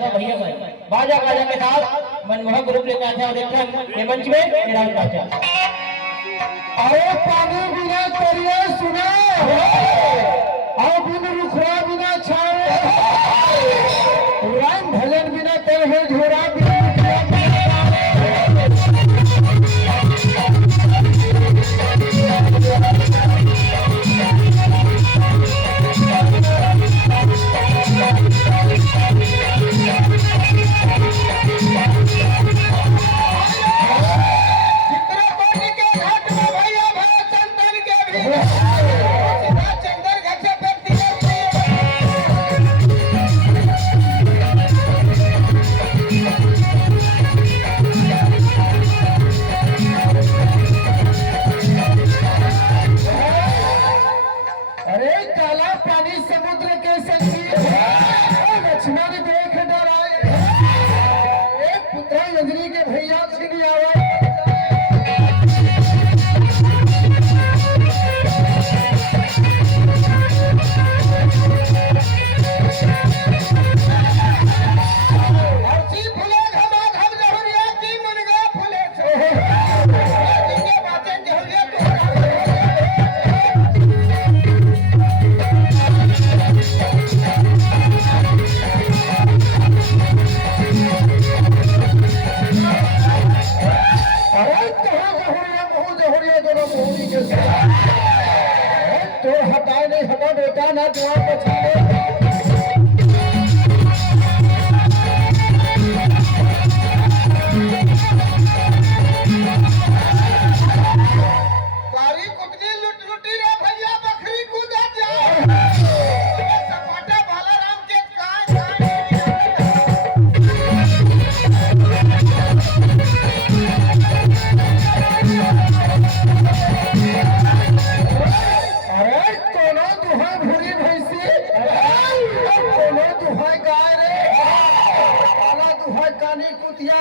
यादव भैया भाई बाजा गाजा के साथ मनमोहक रूप लेकर आते हैं और देखते हैं ये मंच में मेरा बाजा। अरे पानी बिना तरिया सुना, बिन रुखरा बिना छाए, राम भजन बिना तरहे झोरा बिना नगरी के भैया सिंह आवा तो हटाए नहीं हटा बेटा ना दुआ पछाड़े। कानी कुतिया